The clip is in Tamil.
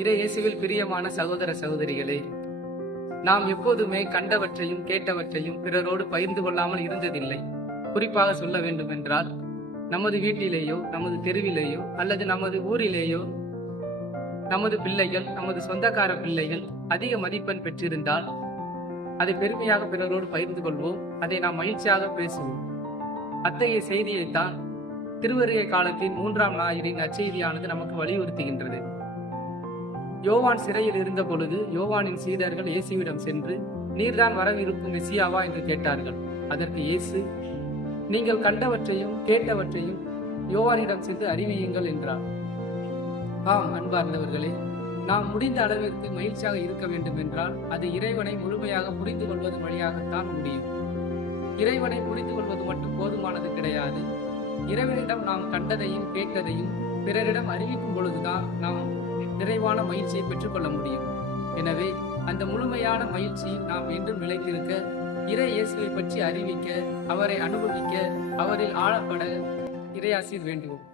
இறை இயேசுவில் பிரியமான சகோதர சகோதரிகளே, நாம் எப்போதுமே கண்டவற்றையும் கேட்டவற்றையும் பிறரோடு பகிர்ந்து கொள்ளாமல் இருந்ததில்லை. குறிப்பாக சொல்ல வேண்டும் என்றால், நமது வீட்டிலேயோ, நமது தெருவிலேயோ அல்லது நமது ஊரிலேயோ நமது பிள்ளைகள், நமது சொந்தக்கார பிள்ளைகள் அதிக மதிப்பெண் பெற்றிருந்தால் அதை பெருமையாக பிறரோடு பகிர்ந்து கொள்வோம். அதை நாம் மகிழ்ச்சியாக பேசுவோம். அத்தகைய செய்தியைத்தான் திருவருகை காலத்தின் 3ஆம் ஞாயிறின் நற்செய்தியானது நமக்கு வலியுறுத்துகின்றது. யோவான் சிறையில் இருந்த பொழுது யோவானின் சீடர்கள் இயேசுவிடம் சென்று, நீர்தான் வரவிருக்கும் மெசியாவா என்று கேட்டார்கள். அதற்கு இயேசு, நீங்கள் கண்டவற்றையும் கேட்டவற்றையும் யோவானிடம் சென்று அறிவியுங்கள் என்றார். ஆம் அன்பார்ந்தவர்களே, நாம் முடிந்த அளவிற்கு மகிழ்ச்சியாக இருக்க வேண்டும் என்றால் அது இறைவனை முழுமையாக புரிந்து கொள்வதன் வழியாகத்தான் முடியும். இறைவனை புரிந்து கொள்வது மட்டும் போதுமானது கிடையாது. இறைவனிடம் நாம் கண்டதையும் கேட்டதையும் பிறரிடம் அறிவிக்கும் பொழுதுதான் நாம் நிறைவான மகிழ்ச்சியை பெற்றுக்கொள்ள முடியும். எனவே அந்த முழுமையான மகிழ்ச்சியில் நாம் என்றும் நிலைத்திருக்க, இறை இயேசுவை பற்றி அறிவிக்க, அவரை அனுபவிக்க, அவரில் ஆழப்பட இறையாசிர் வேண்டுவோம்.